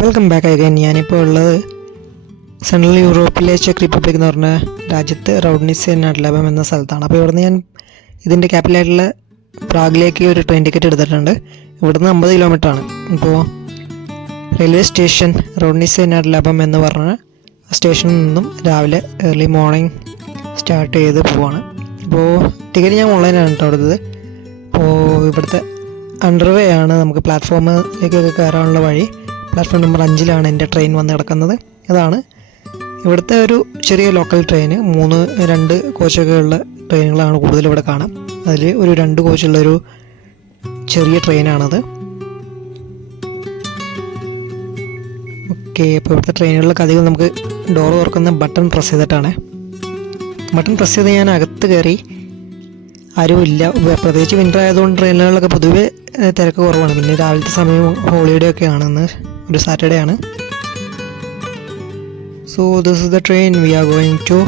Welcome back again ഞാനിപ്പോൾ ഉള്ളത് central യൂറോപ്പിലെ ചെക്ക് റിപ്പബ്ലിക് എന്ന് പറഞ്ഞ രാജ്യത്ത് റൗഡ്നിസ് നഡ്ലബം എന്ന സ്ഥലത്താണ്. അപ്പോൾ ഇവിടുന്ന് ഞാൻ ഇതിന്റെ ക്യാപിറ്റലായിട്ടുള്ള പ്രാഗിലേക്ക് ഒരു ട്രെയിൻ ടിക്കറ്റ് എടുത്തിട്ടുണ്ട്. ഇവിടുന്ന് അമ്പത് കിലോമീറ്റർ ആണ്. ഇപ്പോൾ റെയിൽവേ സ്റ്റേഷൻ റോഡ്നിസ് നഡ്ലബം എന്ന് പറഞ്ഞ സ്റ്റേഷനിൽ നിന്നും രാവിലെ ഏർലി മോർണിംഗ് സ്റ്റാർട്ട് ചെയ്ത് പോവാണ്. അപ്പോൾ ടിക്കറ്റ് ഞാൻ ഓൺലൈനാണ് കേട്ടോ എടുത്തത്. അപ്പോൾ ഇവിടുത്തെ അണ്ടർവേ ആണ്. നമുക്ക് പ്ലാറ്റ്ഫോമിലേക്കൊക്കെ കയറാനുള്ള വഴി. പ്ലാറ്റ്ഫോം നമ്പർ അഞ്ചിലാണ് എന്റെ ട്രെയിൻ വന്ന് കിടക്കുന്നത്. അതാണ് ഇവിടുത്തെ ഒരു ചെറിയ ലോക്കൽ ട്രെയിൻ മൂന്ന് രണ്ട് കോച്ചൊക്കെ ഉള്ള ട്രെയിനുകളാണ് കൂടുതൽ ഇവിടെ കാണാം. അതിൽ ഒരു രണ്ട് കോച്ചുള്ളൊരു ചെറിയ ട്രെയിനാണത് ഓക്കെ അപ്പോൾ ഇവിടുത്തെ ട്രെയിനുകളിലൊക്കെ അധികം നമുക്ക് ഡോർ തുറക്കുന്ന ബട്ടൺ പ്രസ് ചെയ്തിട്ടാണ്. ബട്ടൺ പ്രസ് ചെയ്ത് ഞാൻ അകത്ത് കയറി. ആരുമില്ല പ്രത്യേകിച്ച് വിന്റർ ആയതുകൊണ്ട് ട്രെയിനുകളിലൊക്കെ പൊതുവെ തിരക്ക് കുറവാണ്. പിന്നെ രാവിലത്തെ സമയം ഹോളിഡേ ഒക്കെ ആണ് ഇന്ന് ഒരു സാറ്റർഡേ ആണ്. So this is the train we are going to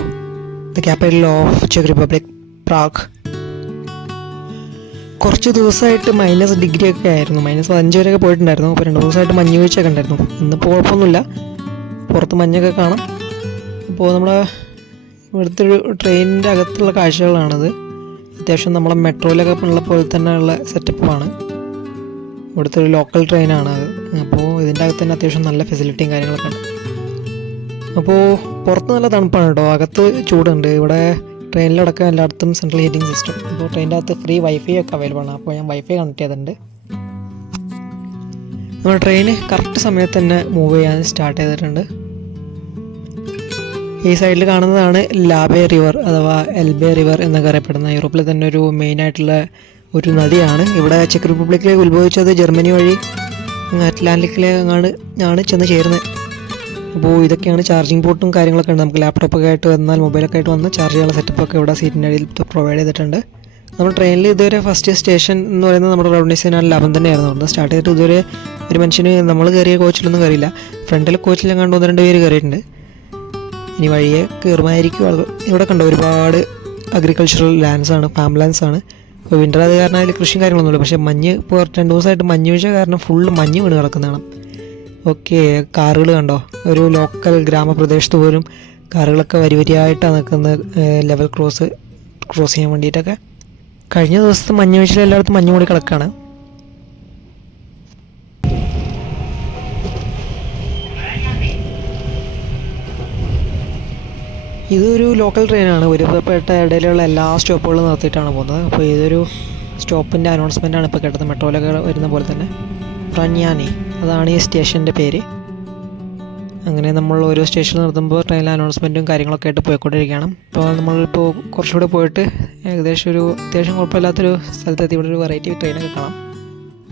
the capital of check Republic Prague കുറച്ച് ദിവസമായിട്ട് മൈനസ് ഡിഗ്രി ഒക്കെ ആയിരുന്നു. മൈനസ് പതിനഞ്ച് വരെയൊക്കെ പോയിട്ടുണ്ടായിരുന്നു. അപ്പോൾ രണ്ട് ദിവസമായിട്ട് മഞ്ഞ് വീഴ്ചയൊക്കെ ഉണ്ടായിരുന്നു. ഇന്നിപ്പോൾ കുഴപ്പമൊന്നുമില്ല. പുറത്ത് മഞ്ഞൊക്കെ കാണാം. അപ്പോൾ നമ്മുടെ ഇവിടുത്തെ ഒരു ട്രെയിനിന്റെ അകത്തുള്ള കാഴ്ചകളാണിത്. അത്യാവശ്യം നമ്മളെ മെട്രോയിലൊക്കെ ഉള്ള പോലെ തന്നെയുള്ള സെറ്റപ്പാണ് ഇവിടുത്തെ ഒരു ലോക്കൽ ട്രെയിനാണ് അത്. അപ്പോൾ ഇതിന്റെ അകത്ത് തന്നെ അത്യാവശ്യം നല്ല ഫെസിലിറ്റിയും കാര്യങ്ങളൊക്കെ ഉണ്ട്. അപ്പോൾ പുറത്ത് നല്ല തണുപ്പാണ് കേട്ടോ. അകത്ത് ചൂടുണ്ട്. ഇവിടെ ട്രെയിനിലടക്കം എല്ലായിടത്തും സെൻട്രൽ ഹീറ്റിംഗ് സിസ്റ്റം അപ്പോൾ ട്രെയിനിന്റെ അകത്ത് ഫ്രീ വൈഫൈ ഒക്കെ അവൈലബിൾ ആണ്. അപ്പോൾ ഞാൻ വൈഫൈ കണക്ട് ചെയ്തിട്ടുണ്ട്. നമ്മൾ ട്രെയിൻ കറക്റ്റ് സമയത്ത് തന്നെ മൂവ് ചെയ്യാൻ സ്റ്റാർട്ട് ചെയ്തിട്ടുണ്ട്. ഈ സൈഡിൽ കാണുന്നതാണ് ലാബെ റിവർ അഥവാ എൽബെ റിവർ എന്നൊക്കെ അറിയപ്പെടുന്ന. യൂറോപ്പിലെ തന്നെ ഒരു മെയിൻ ആയിട്ടുള്ള ഒരു നദിയാണ്. ഇവിടെ ചെക്ക് റിപ്പബ്ലിക്കിലേക്ക് ഉത്ഭവിച്ചത് ജർമ്മനി വഴി. അങ്ങ് അറ്റ്ലാന്റിക്കിലേക്കാണ് ആണ് ചെന്ന് ചേരുന്നത് അപ്പോൾ ഇതൊക്കെയാണ് ചാർജിങ് പോർട്ടും കാര്യങ്ങളൊക്കെ ഉണ്ട്. നമുക്ക് ലാപ്ടോപ്പൊക്കെ ആയിട്ട് വന്നാൽ മൊബൈലൊക്കെ ആയിട്ട് വന്ന് ചാർജ് ചെയ്യാനുള്ള സെറ്റപ്പൊക്കെ ഇവിടെ സീറ്റിന്റെ അടിയിൽ പ്രൊവൈഡ് ചെയ്തിട്ടുണ്ട്. നമ്മൾ ട്രെയിനിൽ ഇതുവരെ ഫസ്റ്റ് സ്റ്റേഷൻ എന്ന് പറയുന്നത് നമ്മുടെ റൗഡ്നിസിനാൽ ലാഭം തന്നെയായിരുന്നു. അവിടെ സ്റ്റാർട്ട് ചെയ്തിട്ട് ഇതുവരെ ഒരു മനുഷ്യന് നമ്മൾ കയറിയ കോച്ചിലൊന്നും കയറിയില്ല. ഫ്രണ്ടിലെ കോച്ചിലും കണ്ടു ഒന്ന് രണ്ട് പേര് കയറിയിട്ടുണ്ട്. ഇനി വഴിയെ കയറുമായിരിക്കും ഇവിടെ കണ്ടോ ഒരുപാട് അഗ്രികൾച്ചറൽ ലാൻഡ്സ് ആണ് ഫാം ലാൻഡ്സ് ആണ്. ഇപ്പോൾ വിന്റർ അത് കാരണം അതിൽ കൃഷിയും കാര്യങ്ങളൊന്നുമില്ല പക്ഷേ മഞ്ഞ് ഇപ്പോൾ രണ്ട് ദിവസമായിട്ട് മഞ്ഞ് വീഴ്ച കാരണം ഫുൾ മഞ്ഞ് വീണ് കിടക്കുന്നതാണ് ഓക്കെ കാറുകൾ കണ്ടോ? ഒരു ലോക്കൽ ഗ്രാമപ്രദേശത്ത് പോലും കാറുകളൊക്കെ വരി വരിയായിട്ടാണ് നിൽക്കുന്നത് ലെവൽ ക്രോസ് ക്രോസ് ചെയ്യാൻ വേണ്ടിയിട്ടൊക്കെ. കഴിഞ്ഞ ദിവസത്തെ മഞ്ഞ് വീഴ്ചയിൽ എല്ലായിടത്തും മഞ്ഞ് മൂടി കിടക്കുകയാണ്. ഇതൊരു ലോക്കൽ ട്രെയിനാണ് ഒരുപ്പെട്ട ഇടയിലുള്ള എല്ലാ സ്റ്റോപ്പുകളും നിർത്തിയിട്ടാണ് പോകുന്നത്. അപ്പോൾ ഇതൊരു സ്റ്റോപ്പിന്റെ അനൗൺസ്മെന്റ് ആണ് ഇപ്പോൾ കേട്ടത്. മെട്രോയിലൊക്കെ വരുന്ന പോലെ തന്നെ. പ്രഞ്ഞാനി അതാണ് ഈ സ്റ്റേഷന്റെ പേര്. അങ്ങനെ നമ്മൾ ഓരോ സ്റ്റേഷനിൽ നിർത്തുമ്പോൾ ട്രെയിനിലെ അനൗൺസ്മെന്റും കാര്യങ്ങളൊക്കെ ആയിട്ട് പോയിക്കൊണ്ടിരിക്കുകയാണ്. ഇപ്പോൾ നമ്മളിപ്പോൾ കുറച്ചുകൂടെ പോയിട്ട് ഏകദേശം ഒരു അത്യാവശ്യം കുഴപ്പമില്ലാത്തൊരു സ്ഥലത്തെത്തി. ഇവിടെ ഒരു വെറൈറ്റി ട്രെയിനൊക്കെ കാണാം.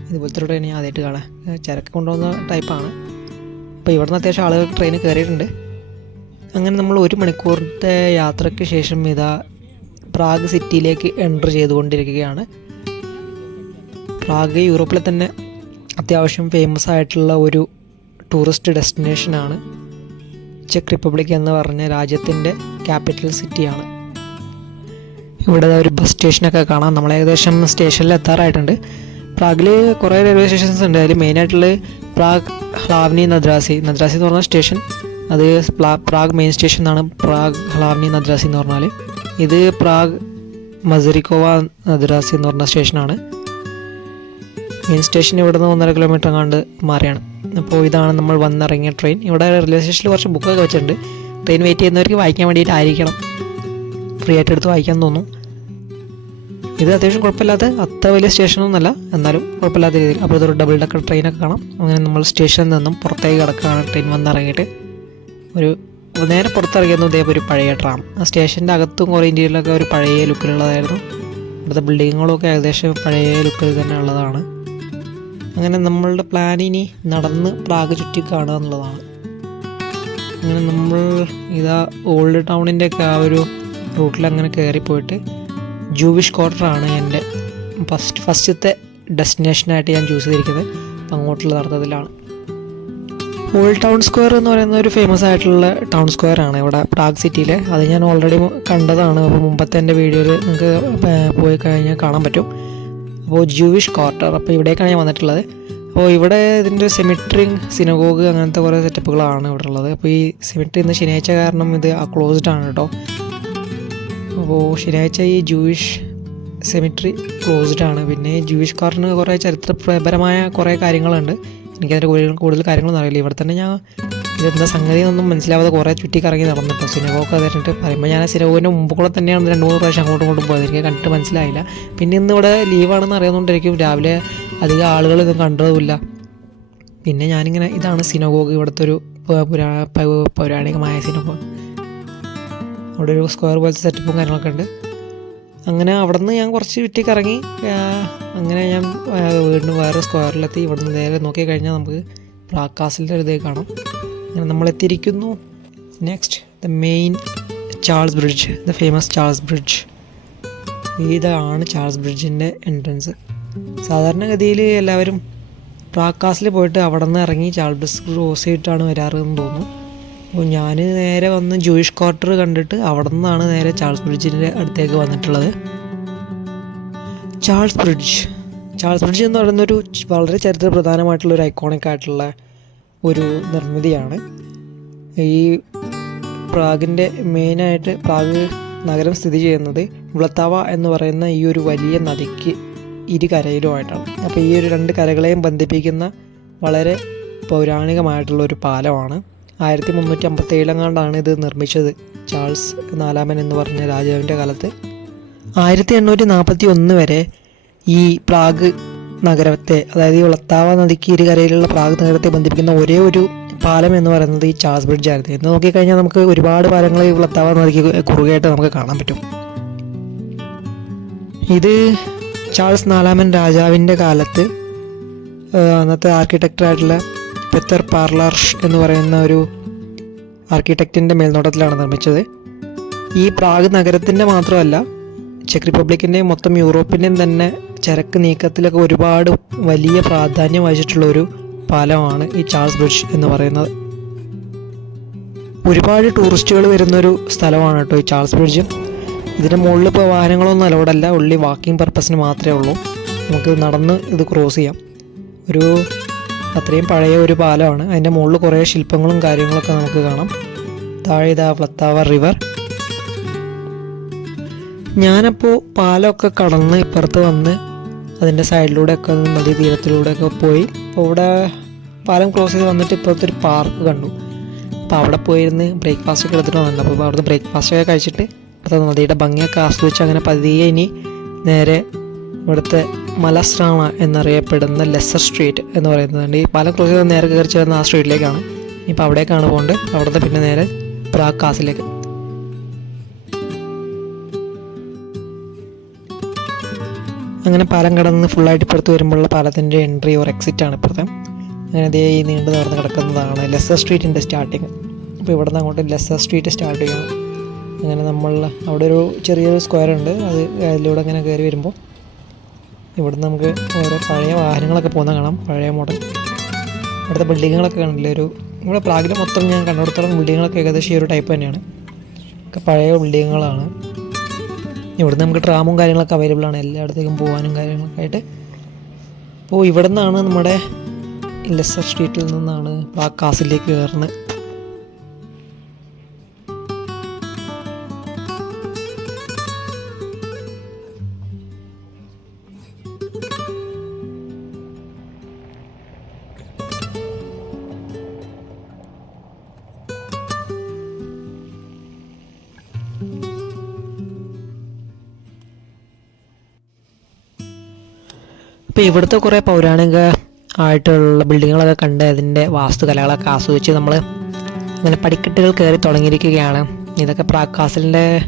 ഇതുപോലത്തെ ട്രെയിൻ ഞാൻ ആദ്യമായിട്ട് കാണാം. ചരക്ക് കൊണ്ടുപോകുന്ന ടൈപ്പാണ് അപ്പോൾ ഇവിടുന്ന് അത്യാവശ്യം ആളുകൾ ട്രെയിൻ കയറിയിട്ടുണ്ട്. അങ്ങനെ നമ്മൾ ഒരു മണിക്കൂറിന്റെ യാത്രയ്ക്ക് ശേഷം ഇതാ പ്രാഗ് സിറ്റിയിലേക്ക് എന്റർ ചെയ്തുകൊണ്ടിരിക്കുകയാണ്. പ്രാഗ് യൂറോപ്പിലെ തന്നെ അത്യാവശ്യം ഫേമസ് ആയിട്ടുള്ള ഒരു ടൂറിസ്റ്റ് ഡെസ്റ്റിനേഷനാണ് ചെക്ക് റിപ്പബ്ലിക് എന്ന് പറഞ്ഞ രാജ്യത്തിന്റെ ക്യാപിറ്റൽ സിറ്റിയാണ് ഇവിടെ ഒരു ബസ് സ്റ്റേഷനൊക്കെ കാണാം. നമ്മൾ ഏകദേശം സ്റ്റേഷനിൽ എത്താറായിട്ടുണ്ട്. പ്രാഗിൽ കുറേ റെയിൽവേ സ്റ്റേഷൻസ് ഉണ്ട്. അതിൽ മെയിനായിട്ടുള്ളത് പ്രാഗ് ഹ്ലാവ്നി നദ്രാസി. നദ്രാസി എന്ന് പറഞ്ഞ സ്റ്റേഷൻ അത് പ്രാഗ് മെയിൻ സ്റ്റേഷൻ എന്നാണ് പ്രാഗ് ഹ്ലാവ്നി നദ്രാസി എന്ന് പറഞ്ഞാൽ ഇത് പ്രാഗ് മസറിക്കോവ നദ്രാസി എന്ന് പറഞ്ഞ സ്റ്റേഷനാണ് മെയിൻ സ്റ്റേഷൻ ഇവിടെ നിന്ന് ഒന്നര കിലോമീറ്റർ അങ്ങാണ്ട് മാറിയാണ്. അപ്പോൾ ഇതാണ് നമ്മൾ വന്നിറങ്ങിയ ട്രെയിൻ ഇവിടെ റെയിൽവേ സ്റ്റേഷനിൽ കുറച്ച് ബുക്കൊക്കെ വെച്ചിട്ടുണ്ട്. ട്രെയിൻ വെയിറ്റ് ചെയ്യുന്നവർക്ക് വായിക്കാൻ വേണ്ടിയിട്ടായിരിക്കണം. ഫ്രീ ആയിട്ട് എടുത്ത് വായിക്കാൻ തോന്നുന്നു ഇത് അത്യാവശ്യം കുഴപ്പമില്ലാത്ത അത്ര വലിയ സ്റ്റേഷനൊന്നുമല്ല എന്നാലും കുഴപ്പമില്ലാത്ത രീതിയിൽ. അപ്പോൾ ഇതൊരു ഡബിൾ ഡക്കർ ട്രെയിനൊക്കെ കാണാം. അങ്ങനെ നമ്മൾ സ്റ്റേഷനിൽ നിന്നും പുറത്തേക്ക് കിടക്കുകയാണ് ട്രെയിൻ വന്നിറങ്ങിയിട്ട്. ഒരു നേരെ പുറത്തിറങ്ങിയിരുന്നു ഇതേ ഒരു പഴയ ട്രാം ആ സ്റ്റേഷന്റെ അകത്തും കുറേ ഇന്റീരിയലൊക്കെ ഒരു പഴയ ലുക്കിലുള്ളതായിരുന്നു ഇവിടുത്തെ ബിൽഡിങ്ങുകളൊക്കെ ഏകദേശം പഴയ ലുക്കിൽ തന്നെ ഉള്ളതാണ്. അങ്ങനെ നമ്മളുടെ പ്ലാൻ ഇനി നടന്ന് പ്രാഗ് ചുറ്റി കാണുക എന്നുള്ളതാണ്. അങ്ങനെ നമ്മൾ ഇതാ ഓൾഡ് ടൗണിന്റെ ഒക്കെ ആ ഒരു റൂട്ടിൽ അങ്ങനെ കയറിപ്പോയിട്ട് ജൂവിഷ് ക്വാർട്ടറാണ് എന്റെ ഫസ്റ്റ് ഫസ്റ്റത്തെ ഡെസ്റ്റിനേഷനായിട്ട് ഞാൻ ചൂസ് ചെയ്തിരിക്കുന്നത്. അങ്ങോട്ടുള്ള നടത്തത്തിലാണ്. ഓൾഡ് ടൗൺ സ്ക്വയർ എന്ന് പറയുന്ന ഒരു ഫേമസ് ആയിട്ടുള്ള ടൗൺ സ്ക്വയർ ആണ്. ഇവിടെ പ്രാഗ് സിറ്റിയിൽ അത് ഞാൻ ഓൾറെഡി കണ്ടതാണ്. അപ്പോൾ മുമ്പത്തെ എന്റെ വീഡിയോയിൽ നിങ്ങൾക്ക് പോയി കഴിഞ്ഞാൽ കാണാൻ പറ്റും. അപ്പോൾ ജൂവിഷ് ക്വാർട്ടർ അപ്പോൾ ഇവിടേക്കാണ് ഞാൻ വന്നിട്ടുള്ളത്. അപ്പോൾ ഇവിടെ ഇതിന്റെ സെമിട്രി സിനഗോഗ് അങ്ങനത്തെ കുറേ സെറ്റപ്പുകളാണ് ഇവിടെ ഉള്ളത്. അപ്പോൾ ഈ സെമിട്രി ഇന്ന് ശനിയാഴ്ച കാരണം ഇത് ക്ലോസ്ഡ് ആണ് കേട്ടോ അപ്പോൾ ശനിയാഴ്ച ഈ ജൂയിഷ് സെമിട്രി ക്ലോസ്ഡ് ആണ്. പിന്നെ ജൂയിഷ് ക്വാർട്ടറിന് കുറേ ചരിത്രപരമായ കുറേ കാര്യങ്ങളുണ്ട്. എനിക്കതിന്റെ കൂടുതൽ കൂടുതൽ കാര്യങ്ങളൊന്നും അറിയില്ല. ഇവിടെ തന്നെ ഞാൻ ഇതെന്താ സംഗതി ഒന്നും മനസ്സിലാവാതെ കുറേ ചുറ്റി കറങ്ങി നടന്നിട്ടോ തന്നിട്ട് പറയുമ്പോൾ ഞാൻ ആ സിനഗോവിന്റെ മുമ്പ് കൂടെ തന്നെയാണ് രണ്ട് മൂന്ന് പ്രാവശ്യം അങ്ങോട്ടും ഇങ്ങോട്ടും പോയത്. എനിക്ക് കണ്ടിട്ട് മനസ്സിലായില്ല. പിന്നെ ഇന്ന് ഇവിടെ ലീവാണെന്ന് അറിയാവുന്നതുകൊണ്ടായിരിക്കും രാവിലെ അധികം ആളുകൾ ഇത് കണ്ടതുമില്ല. പിന്നെ ഞാനിങ്ങനെ ഇതാണ് സിനഗോഗ് ഇവിടുത്തെ ഒരു പുരാ പൗരാണികമായ സിനഗോഗ് അവിടെ ഒരു സ്ക്വയർ പോലത്തെ സെറ്റപ്പും കാര്യങ്ങളൊക്കെ ഉണ്ട്. അങ്ങനെ അവിടെ നിന്ന് ഞാൻ കുറച്ച് ചുറ്റി ഇറങ്ങി അങ്ങനെ ഞാൻ വീടിന് വേറെ സ്ക്വയറിലെത്തി. ഇവിടെ നിന്ന് നേരെ നോക്കി കഴിഞ്ഞാൽ നമുക്ക് പ്രാക്കാസിന്റെ ഒരു ഇതേ കാണാം. അങ്ങനെ നമ്മളെത്തിയിരിക്കുന്നു next the main Charles bridge the famous Charles bridge ഇതാണ് ചാൾസ് ബ്രിഡ്ജിന്റെ എൻട്രൻസ് സാധാരണഗതിയിൽ എല്ലാവരും പ്രാക്കാസിൽ പോയിട്ട് അവിടെ നിന്ന് ഇറങ്ങി ചാൾസ് ബ്രിഡ്ജ് ക്രോസ് ചെയ്തിട്ടാണ് വരാറെന്ന് തോന്നുന്നു. ഞാൻ നേരെ വന്ന് ജൂയിഷ് ക്വാർട്ടർ കണ്ടിട്ട് അവിടെ നിന്നാണ് നേരെ ചാൾസ് ബ്രിഡ്ജിന്റെ അടുത്തേക്ക് വന്നിട്ടുള്ളത്. Charles bridge. ചാൾസ് ബ്രിഡ്ജ് എന്ന് പറയുന്നൊരു വളരെ ചരിത്ര പ്രധാനമായിട്ടുള്ള ഒരു ഐക്കോണിക് ആയിട്ടുള്ള ഒരു നിർമ്മിതിയാണ്. ഈ പ്രാഗിന്റെ മെയിനായിട്ട് പ്രാഗ് നഗരം സ്ഥിതി ചെയ്യുന്നത് വ്ളത്താവ എന്ന് പറയുന്ന ഈ ഒരു വലിയ നദിക്ക് ഇരു കരയിലുമായിട്ടാണ്. അപ്പോൾ ഈ ഒരു രണ്ട് കരകളെയും ബന്ധിപ്പിക്കുന്ന വളരെ പൗരാണികമായിട്ടുള്ള ഒരു പാലമാണ്. ആയിരത്തി മുന്നൂറ്റി അമ്പത്തി ഏഴിലെങ്ങാണ്ടാണ് ഇത് നിർമ്മിച്ചത് ചാൾസ് നാലാമൻ എന്ന് പറഞ്ഞ രാജാവിന്റെ കാലത്ത്. ആയിരത്തി എണ്ണൂറ്റി നാൽപ്പത്തി ഒന്ന് വരെ ഈ പ്രാഗ് നഗരത്തെ അതായത് ഈ ഒളത്താവ നദിക്ക് ഇരുകരയിലുള്ള പ്രാഗ് നഗരത്തെ ബന്ധിപ്പിക്കുന്ന ഒരേ ഒരു പാലം എന്ന് പറയുന്നത് ഈ ചാൾസ് ബ്രിഡ്ജ് ആയിരുന്നു. എന്ന് നോക്കിക്കഴിഞ്ഞാൽ നമുക്ക് ഒരുപാട് പാലങ്ങൾ ഈ ഒളത്താവ നദിക്ക് കുറുകയായിട്ട് നമുക്ക് കാണാൻ പറ്റും. ഇത് ചാൾസ് നാലാമൻ രാജാവിന്റെ കാലത്ത് അന്നത്തെ ആർക്കിടെക്ടറായിട്ടുള്ള പെത്തർ പാർലാർഷ് എന്ന് പറയുന്ന ഒരു ആർക്കിടെക്റ്റിന്റെ മേൽനോട്ടത്തിലാണ് നിർമ്മിച്ചത്. ഈ പ്രാഗ് നഗരത്തിന്റെ മാത്രമല്ല ചെക്ക് റിപ്പബ്ലിക്കിന്റെയും മൊത്തം യൂറോപ്പിന്റെയും തന്നെ ചരക്ക് നീക്കത്തിലൊക്കെ ഒരുപാട് വലിയ പ്രാധാന്യം വഹിച്ചിട്ടുള്ള ഒരു പാലമാണ് ഈ ചാൾസ് ബ്രിഡ്ജ് എന്ന് പറയുന്നത്. ഒരുപാട് ടൂറിസ്റ്റുകൾ വരുന്നൊരു സ്ഥലമാണ് കേട്ടോ ഈ ചാൾസ് ബ്രിഡ്ജ് ഇതിന്റെ മുകളിൽ ഇപ്പോൾ വാഹനങ്ങളൊന്നും അലോഡല്ല ഉള്ളി വാക്കിംഗ് പർപ്പസിന് മാത്രമേ ഉള്ളൂ. നമുക്ക് നടന്ന് ഇത് ക്രോസ് ചെയ്യാം. ഒരു അത്രയും പഴയ ഒരു പാലമാണ്. അതിന്റെ മുകളിൽ കുറേ ശില്പങ്ങളും കാര്യങ്ങളൊക്കെ നമുക്ക് കാണാം. താഴെ ഇതാ ഫ്ലത്താവർ റിവർ. ഞാനപ്പോൾ പാലമൊക്കെ കടന്ന് ഇപ്പുറത്ത് വന്ന് അതിന്റെ സൈഡിലൂടെയൊക്കെ നദീ തീരത്തിലൂടെയൊക്കെ പോയി. അപ്പോൾ ഇവിടെ പാലം ക്രോസ് ചെയ്ത് വന്നിട്ട് ഇപ്പുറത്തെ ഒരു പാർക്ക് കണ്ടു. അപ്പോൾ അവിടെ പോയിരുന്ന് ബ്രേക്ക്ഫാസ്റ്റ് ഒക്കെ എടുത്തിട്ട് വന്നിട്ടുണ്ട് അപ്പോൾ അവിടുന്ന് ബ്രേക്ക്ഫാസ്റ്റ് ഒക്കെ കഴിച്ചിട്ട് ഇവിടുത്തെ നദിയുടെ ഭംഗിയൊക്കെ ആസ്വദിച്ച് അങ്ങനെ പതിയെ ഇനി നേരെ ഇവിടുത്തെ മലസ്രാണ എന്നറിയപ്പെടുന്ന ലെസർ സ്ട്രീറ്റ് എന്ന് പറയുന്നതുണ്ട്. ഈ പാലം ക്രോസ് നേരെ കയറി ചേർന്ന ആ സ്ട്രീറ്റിലേക്കാണ്. ഇപ്പോൾ അവിടേക്കാണ് പോകേണ്ടത്. അവിടുത്തെ പിന്നെ നേരെ പ്രാഗ് കാസിലേക്ക് അങ്ങനെ പാലം കടന്ന് ഫുള്ളായിട്ട് ഇപ്പുറത്ത് വരുമ്പോഴുള്ള പാലത്തിന്റെ എൻട്രി ഓർ എക്സിറ്റ് ആണ് ഇപ്പുറത്തെ. അങ്ങനെ ഇതേ ഈ നീണ്ടു നടന്ന് കിടക്കുന്നതാണ് ലെസർ സ്ട്രീറ്റിന്റെ സ്റ്റാർട്ടിങ് അപ്പോൾ ഇവിടെ നിന്ന് അങ്ങോട്ട് ലെസർ സ്ട്രീറ്റ് സ്റ്റാർട്ട് ചെയ്യണം. അങ്ങനെ നമ്മൾ അവിടെ ഒരു ചെറിയൊരു സ്ക്വയർ ഉണ്ട്. അത് അതിലൂടെ അങ്ങനെ കയറി വരുമ്പോൾ ഇവിടെ നമുക്ക് ഓരോ പഴയ വാഹനങ്ങളൊക്കെ പോകുന്ന കാണാം. പഴയ മോഡൽ ഇവിടുത്തെ ബിൽഡിങ്ങുകളൊക്കെ കണ്ടില്ലേ? ഒരു ഇവിടെ പ്രാഗിൽ മൊത്തം ഞാൻ കണ്ടിടത്തോളം ബിൽഡിങ്ങുകളൊക്കെ ഏകദേശം ഈ ഒരു ടൈപ്പ് തന്നെയാണ്. ഒക്കെ പഴയ ബിൽഡിങ്ങുകളാണ് ഇവിടെ നമുക്ക് ട്രാമും കാര്യങ്ങളൊക്കെ അവൈലബിൾ ആണ്. എല്ലായിടത്തേക്കും പോകാനും കാര്യങ്ങളൊക്കെ ആയിട്ട്. അപ്പോൾ ഇവിടെ നിന്നാണ് നമ്മുടെ ലെസർ സ്ട്രീറ്റിൽ നിന്നാണ് ആ കാസിലേക്ക് കയറുന്നത്. ഇപ്പോൾ ഇവിടുത്തെ കുറേ പൗരാണിക ആയിട്ടുള്ള ബിൽഡിങ്ങുകളൊക്കെ കണ്ട് അതിന്റെ വാസ്തുകലകളൊക്കെ ആസ്വദിച്ച് നമ്മൾ അങ്ങനെ പടിക്കെട്ടുകൾ കയറി തുടങ്ങിയിരിക്കുകയാണ്. ഇതൊക്കെ പ്രാഗ് കാസലിന്റെ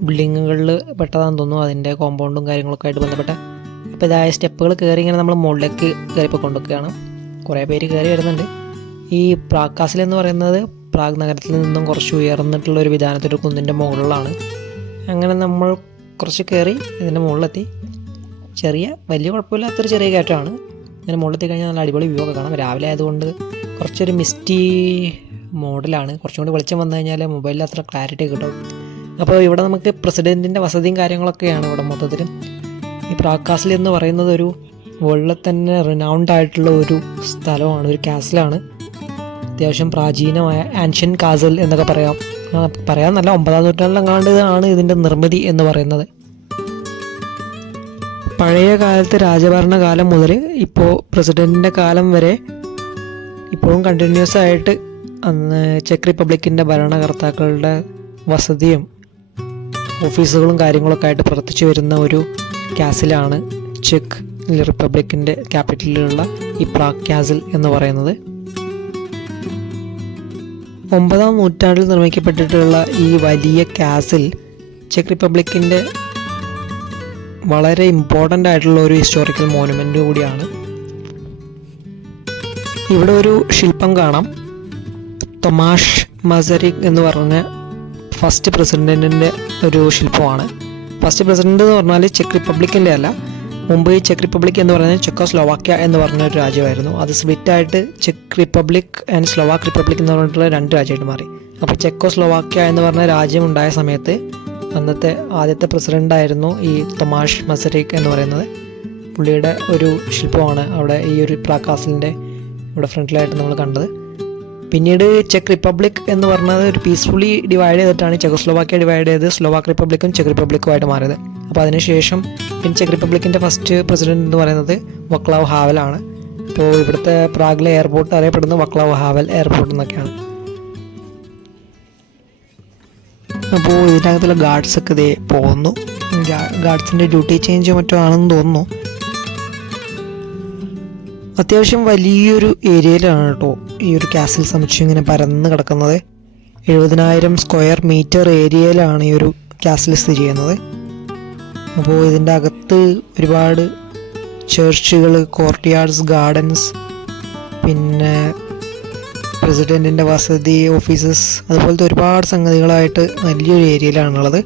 ബിൽഡിങ്ങുകളിൽ പെട്ടതാണെന്ന് തോന്നുന്നു. അതിന്റെ കോമ്പൗണ്ടും കാര്യങ്ങളൊക്കെ ആയിട്ട് ബന്ധപ്പെട്ട. അപ്പോൾ ഇതായ സ്റ്റെപ്പുകൾ കയറി ഇങ്ങനെ നമ്മൾ മുകളിലേക്ക് കയറിപ്പോൾ കൊണ്ടുവയ്ക്കുകയാണ് കുറേ പേര് കയറി വരുന്നുണ്ട്. ഈ പ്രാഗ് കാസിൽ എന്ന് പറയുന്നത് പ്രാഗ് നഗരത്തിൽ നിന്നും കുറച്ച് ഉയർന്നിട്ടുള്ള ഒരു വിധാനത്തൊരു കുന്നിന്റെ മുകളിലാണ്. അങ്ങനെ നമ്മൾ കുറച്ച് കയറി ഇതിന്റെ മുകളിലെത്തി. ചെറിയ വലിയ കുഴപ്പമില്ലാത്തൊരു ചെറിയ കയറ്റമാണ്. ഇങ്ങനെ മുകളിലെത്തി കഴിഞ്ഞാൽ നല്ല അടിപൊളി വ്യൂ ഒക്കെ കാണാം. രാവിലെ ആയതുകൊണ്ട് കുറച്ചൊരു മിസ്റ്റി മോഡലാണ് കുറച്ചും കൂടി വെളിച്ചം വന്നു കഴിഞ്ഞാൽ മൊബൈലിൽ അത്ര ക്ലാരിറ്റി കിട്ടും. അപ്പോൾ ഇവിടെ നമുക്ക് പ്രസിഡന്റിന്റെ വസതിയും കാര്യങ്ങളൊക്കെയാണ് ഇവിടെ മൊത്തത്തിൽ ഈ പ്രാക്കാസിൽ എന്ന് പറയുന്നത് ഒരു വേൾഡിൽ തന്നെ റിനൗണ്ട് ആയിട്ടുള്ള ഒരു സ്ഥലമാണ് ഒരു കാസിലാണ് അത്യാവശ്യം പ്രാചീനമായ ആൻഷ്യൻ കാസൽ എന്നൊക്കെ പറയാം. പറയാൻ നല്ല ഒമ്പതാം നൂറ്റാണ്ടിലെങ്ങാണ്ട് ആണ് ഇതിന്റെ നിർമ്മിതി എന്ന് പറയുന്നത്. പഴയ കാലത്ത് രാജഭരണകാലം മുതൽ ഇപ്പോൾ പ്രസിഡന്റിന്റെ കാലം വരെ ഇപ്പോഴും കണ്ടിന്യൂസ് ആയിട്ട് അന്ന് ചെക്ക് റിപ്പബ്ലിക്കിന്റെ ഭരണകർത്താക്കളുടെ വസതിയും ഓഫീസുകളും കാര്യങ്ങളൊക്കെ ആയിട്ട് പ്രവർത്തിച്ചു വരുന്ന ഒരു കാസിലാണ് ചെക്ക് റിപ്പബ്ലിക്കിന്റെ ക്യാപിറ്റലിലുള്ള ഈ പ്രാഗ് കാസിൽ എന്ന് പറയുന്നത്. ഒമ്പതാം നൂറ്റാണ്ടിൽ നിർമ്മിക്കപ്പെട്ടിട്ടുള്ള ഈ വലിയ കാസിൽ ചെക്ക് റിപ്പബ്ലിക്കിന്റെ വളരെ ഇമ്പോർട്ടന്റ് ആയിട്ടുള്ള ഒരു ഹിസ്റ്റോറിക്കൽ മോണുമെന്റ് കൂടിയാണ്. ഇവിടെ ഒരു ശില്പം കാണാം. തൊമാഷ് മസരിക് എന്ന് പറഞ്ഞ ഫസ്റ്റ് പ്രസിഡന്റിന്റെ ഒരു ശില്പമാണ്. ഫസ്റ്റ് പ്രസിഡന്റ് എന്ന് പറഞ്ഞാൽ ചെക്ക് റിപ്പബ്ലിക്കിന്റെ അല്ല മുമ്പ് ഈ ചെക്ക് റിപ്പബ്ലിക് എന്ന് പറയുന്നത് ചെക്കോ സ്ലോവാക്യ എന്ന് പറഞ്ഞ ഒരു രാജ്യമായിരുന്നു. അത് സ്പ്ലിറ്റ് ആയിട്ട് ചെക്ക് റിപ്പബ്ലിക് ആൻഡ് സ്ലോവാക് റിപ്പബ്ലിക് എന്ന് പറഞ്ഞിട്ടുള്ള രണ്ട് രാജ്യമായിട്ട് മാറി. അപ്പോൾ ചെക്കോ സ്ലോവാക്യ എന്ന് പറഞ്ഞ രാജ്യം ഉണ്ടായ സമയത്ത് അന്നത്തെ ആദ്യത്തെ പ്രസിഡന്റ് ആയിരുന്നു ഈ തമാഷ് മസരിക് എന്ന് പറയുന്നത്. പുള്ളിയുടെ ഒരു ശില്പമാണ് അവിടെ ഈ ഒരു പ്രാകാസിലിന്റെ ഇവിടെ ഫ്രണ്ടിലായിട്ട് നമ്മൾ കണ്ടത്. പിന്നീട് ചെക്ക് റിപ്പബ്ലിക് എന്ന് പറഞ്ഞത് ഒരു പീസ്ഫുള്ളി ഡിവൈഡ് ചെയ്തിട്ടാണ് ചെക്കോസ്ലോവാക്യ ഡിവൈഡ് ചെയ്ത് സ്ലോവാക്ക് റിപ്പബ്ലിക്കും ചെക്ക് റിപ്പബ്ലിക്കുമായിട്ട് മാറിയത്. അപ്പോൾ അതിനുശേഷം പിന്നെ ചെക്ക് റിപ്പബ്ലിക്കിന്റെ ഫസ്റ്റ് പ്രസിഡന്റ് എന്ന് പറയുന്നത് വക്ലാവ് ഹാവലാണ് അപ്പോൾ ഇവിടുത്തെ പ്രാഗിലെ എയർപോർട്ട് അറിയപ്പെടുന്നത് വക്ലാവ് ഹാവൽ എയർപോർട്ട് എന്നൊക്കെയാണ്. അപ്പോൾ ഇതിനകത്തുള്ള ഗാർഡ്സൊക്കെ ഇതേ പോകുന്നു. ഗാർഡ്സിന്റെ ഡ്യൂട്ടി ചേഞ്ച് മറ്റോ ആണെന്ന് തോന്നുന്നു. അത്യാവശ്യം വലിയൊരു ഏരിയയിലാണ് കേട്ടോ ഈ ഒരു കാസിൽ സമുച്ചയം ഇങ്ങനെ പരന്ന് കിടക്കുന്നത്. എഴുപതിനായിരം സ്ക്വയർ മീറ്റർ ഏരിയയിലാണ് ഈ ഒരു കാസിൽ സ്ഥിതി ചെയ്യുന്നത്. അപ്പോൾ ഇതിന്റെ അകത്ത് ഒരുപാട് ചേർച്ചുകൾ കോർട്ട്യാർഡ്സ് ഗാർഡൻസ് പിന്നെ പ്രസിഡന്റിന്റെ വസതി ഓഫീസസ് അതുപോലത്തെ ഒരുപാട് സംഗതികളായിട്ട് വലിയൊരു ഏരിയയിലാണുള്ളത്.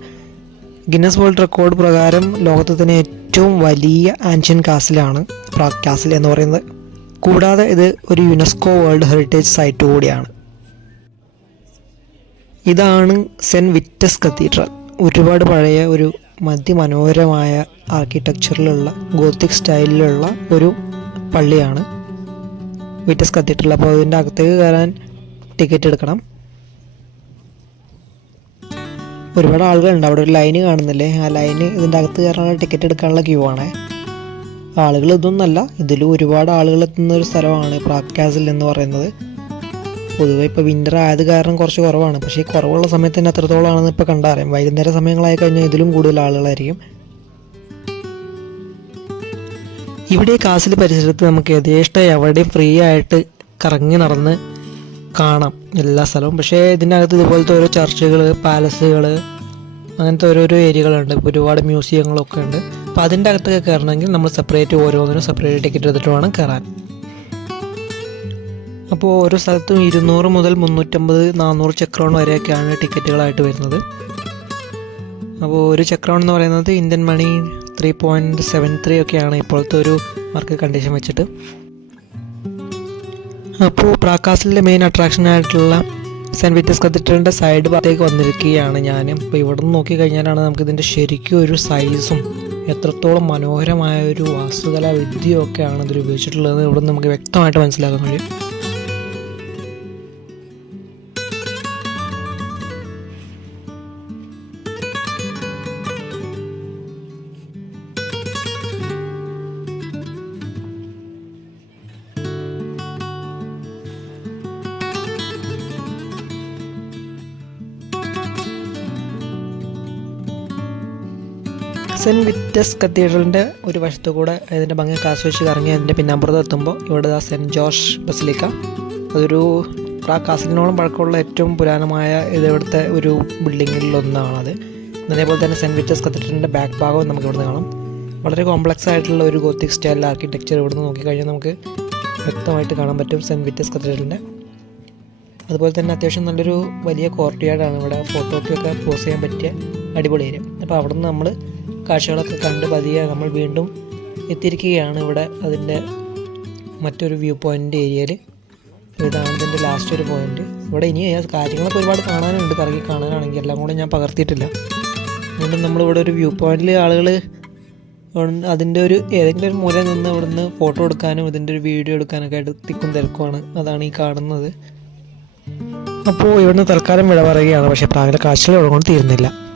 ഗിന്നസ് വേൾഡ് റെക്കോർഡ് പ്രകാരം ലോകത്തെ തന്നെ ഏറ്റവും വലിയ ആൻഷ്യൻ കാസിലാണ് പ്രാഗ് കാസിൽ എന്ന് പറയുന്നത്. കൂടാതെ ഇത് ഒരു യുനെസ്കോ വേൾഡ് ഹെറിറ്റേജ് സൈറ്റ് കൂടിയാണ്. ഇതാണ് സെന്റ് വിറ്റസ് കത്തീഡ്രൽ. ഒരുപാട് പഴയ ഒരു മധ്യമനോഹരമായ ആർക്കിടെക്ചറിലുള്ള ഗോത്തിക് സ്റ്റൈലിലുള്ള ഒരു പള്ളിയാണ് വിറ്റസ് കത്തീഡ്രൽ. അപ്പോൾ അതിന്റെ അകത്തേക്ക് കയറാൻ ടിക്കറ്റ് എടുക്കണം. ഒരുപാട് ആളുകളുണ്ട്. അവിടെ ഒരു ലൈന് കാണുന്നില്ലേ? ആ ലൈന് ഇതിന്റെ അകത്ത് കയറാനുള്ള ടിക്കറ്റ് എടുക്കാനുള്ള ക്യൂ ആണ്. ആളുകൾ ഇതൊന്നല്ല ഇതിൽ ഒരുപാട് ആളുകൾ എത്തുന്ന ഒരു സ്ഥലമാണ് പ്രാഗ് കാസിൽ എന്ന് പറയുന്നത്. പൊതുവെ ഇപ്പോൾ വിന്റർ ആയത് കാരണം കുറച്ച് കുറവാണ്. പക്ഷേ കുറവുള്ള സമയത്ത് തന്നെ എത്രത്തോളമാണെന്ന് ഇപ്പോൾ കണ്ടറിയാം. വൈകുന്നേര സമയങ്ങളായി കഴിഞ്ഞാൽ ഇതിലും കൂടുതൽ ആളുകളായിരിക്കും. ഇവിടെ കാസിൽ പരിസരത്ത് നമുക്ക് യഥേഷ്ടം എവിടെയും ഫ്രീ ആയിട്ട് കറങ്ങി നടന്ന് കാണാം എല്ലാ സ്ഥലവും. പക്ഷേ ഇതിനകത്ത് ഇതുപോലത്തെ ഓരോ ചർച്ചുകൾ പാലസുകൾ അങ്ങനത്തെ ഓരോരോ ഏരിയകളുണ്ട് ഒരുപാട് മ്യൂസിയങ്ങളൊക്കെ ഉണ്ട്. അപ്പോൾ അതിന്റെ അകത്തൊക്കെ കയറണമെങ്കിൽ നമ്മൾ സെപ്പറേറ്റ് ഓരോന്നിനും സെപ്പറേറ്റ് ടിക്കറ്റ് എടുത്തിട്ട് വേണം കയറാൻ. അപ്പോൾ ഓരോ സ്ഥലത്തും ഇരുന്നൂറ് മുതൽ മുന്നൂറ്റമ്പത് നാനൂറ് ചക്രൗൺ വരെയൊക്കെയാണ് ടിക്കറ്റുകളായിട്ട് വരുന്നത്. അപ്പോൾ ഒരു ചക്രൗൺ എന്ന് പറയുന്നത് Indian money three point seven three ഒക്കെയാണ് ഇപ്പോഴത്തെ ഒരു മാർക്ക് കണ്ടീഷൻ വെച്ചിട്ട്. അപ്പോൾ പ്രാക്കാസിലെ മെയിൻ അട്രാക്ഷൻ ആയിട്ടുള്ള സെന്റ് വിറ്റസ് കത്തീഡ്രലിന്റെ സൈഡ് ഭാഗത്തേക്ക് വന്നിരിക്കുകയാണ് ഞാൻ അപ്പോൾ ഇവിടെ നിന്ന് നോക്കിക്കഴിഞ്ഞാലാണ് നമുക്കിതിന്റെ ശരിക്കും ഒരു സൈസും എത്രത്തോളം മനോഹരമായ ഒരു വാസ്തുകലാ വിദ്യയൊക്കെയാണ് ഇതിൽ ഉപയോഗിച്ചിട്ടുള്ളത് ഇവിടെ നമുക്ക് വ്യക്തമായിട്ട് മനസ്സിലാക്കാൻ കഴിയും. സെന്റ് വിറ്റസ് കത്തീഡ്രലിന്റെ ഒരു വശത്തു കൂടെ ഇതിന്റെ ഭംഗി ആസ്വദിച്ച് കറങ്ങി അതിന്റെ പിന്നാമ്പുറത്ത് എത്തുമ്പോൾ ഇവിടെ ആ സെന്റ് ജോർജ് ബസിലിക്ക അതൊരു കാസിലിനോളം പഴക്കമുള്ള ഏറ്റവും പുരാതനമായ ഇത് ഇവിടുത്തെ ഒരു ബിൽഡിങ്ങിൽ ഒന്നാണത്. അതേപോലെ തന്നെ സെന്റ് വിറ്റസ് കത്തീഡ്രലിന്റെ ബാക്ക് ഭാഗവും നമുക്ക് ഇവിടുന്ന് കാണാം. വളരെ കോംപ്ലക്സ് ആയിട്ടുള്ള ഒരു ഗോത്തിക് സ്റ്റൈലിൽ ആർക്കിടെക്ചർ ഇവിടുന്ന് നോക്കിക്കഴിഞ്ഞാൽ നമുക്ക് വ്യക്തമായിട്ട് കാണാൻ പറ്റും സെന്റ് വിറ്റസ് കത്തീഡ്രലിന്റെ അതുപോലെ തന്നെ അത്യാവശ്യം നല്ലൊരു വലിയ കോർട്ട് യാർഡാണ് ഇവിടെ. ഫോട്ടോയ്ക്കൊക്കെ പോസ് ചെയ്യാൻ പറ്റിയ അടിപൊളി ഏരിയ അപ്പോൾ അവിടെ നിന്ന് നമ്മൾ കാഴ്ചകളൊക്കെ കണ്ട് പതിയെ നമ്മൾ വീണ്ടും എത്തിയിരിക്കുകയാണ് ഇവിടെ അതിന്റെ മറ്റൊരു വ്യൂ പോയിന്റ് ഏരിയയിൽ ഇതാണ് ഇതിന്റെ ലാസ്റ്റ് ഒരു പോയിന്റ് ഇവിടെ ഇനി കാര്യങ്ങളൊക്കെ ഒരുപാട് കാണാനുണ്ട്. കറങ്ങി കാണാനാണെങ്കിൽ എല്ലാം കൂടെ ഞാൻ പകർത്തിയിട്ടില്ല. വീണ്ടും നമ്മളിവിടെ ഒരു വ്യൂ പോയിന്റിൽ ആളുകൾ അതിന്റെ ഒരു ഏതെങ്കിലും ഒരു മൂലയിൽ നിന്ന് ഇവിടുന്ന് ഫോട്ടോ എടുക്കാനും ഇതിന്റെ ഒരു വീഡിയോ എടുക്കാനൊക്കെ ആയിട്ട് തിക്കും തിരക്കുമാണ്. അതാണ് ഈ കാണുന്നത്. അപ്പോൾ ഇവിടുന്ന് തൽക്കാലം വിട പറയുകയാണ്. പക്ഷേ പ്രാകല കാഴ്ചകൾ കൊണ്ട് തീരുന്നില്ല.